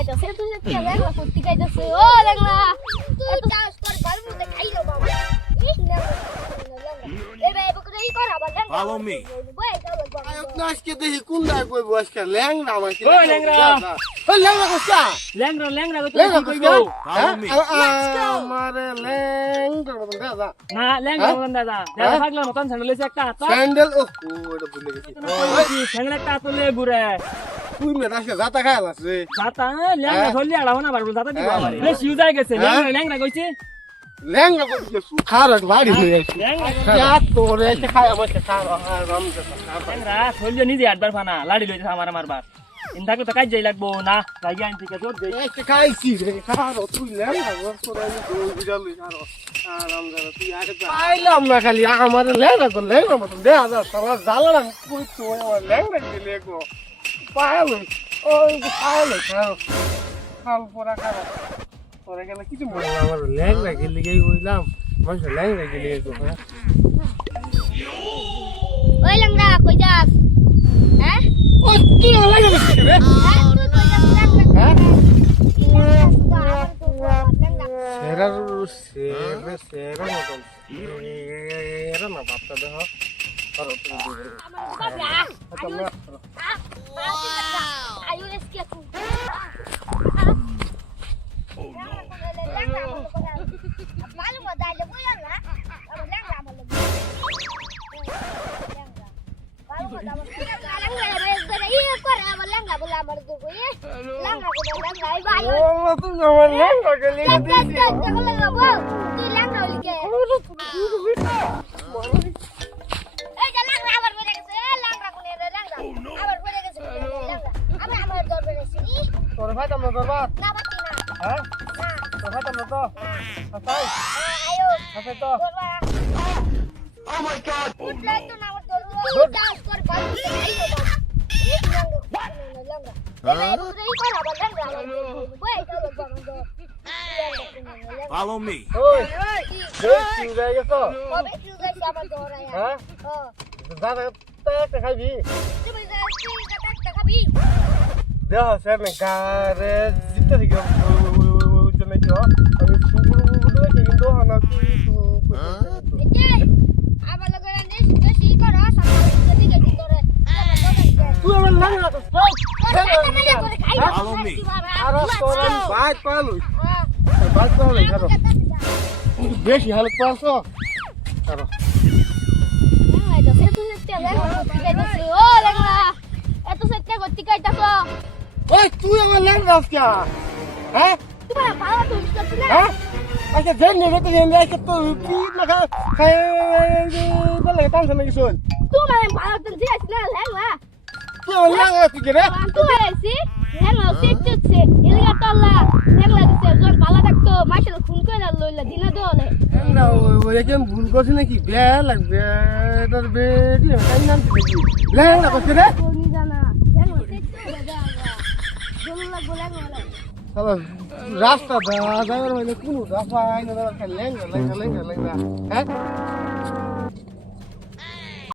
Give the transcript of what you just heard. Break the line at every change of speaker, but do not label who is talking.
আইতাছে তুই কি ল্যাংড়া করতে গাইতাছে ও ল্যাংড়া! তুই চাষ কর বাবা।
Follow me.
আজকে দেখি কোন দায় কইব আজকে আমাকে
ওই।
ওই কোসা
ল্যাংরা ল্যাংরা কইবো.
আমারে মতন দাদা
না ল্যাংরা
হ্যাঁ?
মতন দাদা দাদা
হ্যাঁ?
পাগলা মতন স্যান্ডেল একটা হাত
স্যান্ডেল ও ওটা ভুলে গেছি।
স্যান্ডেল একটা হাত ঘুরে
তুই মেয়ে আজকে আলাস রে
দাতা ল্যাংরা
হ্যাঁ?
ধরলি আড়াও না বারবার দাতা দিব। আমারে। লে সিউ যায় গেছে? ল্যাংরা ল্যাংরা কইছে।
ল্যাংড়া কইছে খারাপ বাড়ি হয়ে গেছে।
ল্যাংরা
যা তোরে এসে খাই আমার খাই রাম
ল্যাংরা ধরলি নিজে আটবার ফানা লাড়ি লইছে আমার আমার বার ইন থাকলে তো কাজ যাই লাগবো না আনছি কে জোর
এসে খাইছি রে তুই ল্যাংড়া বিড়াল আরাম পাইলাম খালি আমার ল্যাংড়া ল্যাংড়া মতন। সালা কই তো ল্যাংড়া দিলে গো পাইলো ওই খারো খাল পরা খারো পরে গেলে কিছু মনে হয় আমার ল্যাংড়া গেলে গেই হইলাম মানুষ ল্যাংড়া গেলে গো হ্যাঁ
ওই ল্যাংড়া কই যাস হ্যাঁ
ও কি ল্যাংড়া দিছিস রে
হ্যাঁ তুই কই যাস ল্যাংড়া
হ্যাঁ
কি ল্যাংড়া সুদা আমার তো ল্যাংড়া
সেরার সেরে সেরা মতন সেরা না বাপটা দেহ করো তুমি দুজন।
আমার বাবা
আচ্ছা, না, করো।
আয়ু রেস্কি আছো মালুম দাইলে বুঝল না আমার ল্যাংড়া আমার লোক
ও, তুমি আমার ল্যাংড়া গেলে দিছিস। তোর ভাই তোমরা দরবার হ্যাঁ তোর ভাই তোমরা তো হাসাই হাসাই তো
Follow me.
ওই এই তুই যাই গেছো হ্যাঁ দাদা তো একটা খাইবি দেহ স্যার না গারে জিতে থেকে জন্য কি আমি সুগুরু গুরু দেখে কিন্তু হানা তুই তুই আমার ল্যাংড়া তো
Follow me.
আর বাইক পালু বাইক পালু খারো বেশি হালত পালছো খারো ওই তুই আমার ল্যাংড়া আজকে হ্যাঁ? হ্যাঁ? আচ্ছা জেন নেবে তো জেন আজকে তো কি না খা খাই বলে টানছ নাকি শোন। তুই আমার ল্যাংড়া তুই কে রে? ল্যাংড়া ওই কেন ভুল করছি নাকি? বে লাগবে তোর বেটি তাই নাম কি রে? রাস্তা যাবার মানে কোন রাস্তা ল্যাংড়া ল্যাংড়া ল্যাংড়া ল্যাংড়া হ্যাঁ?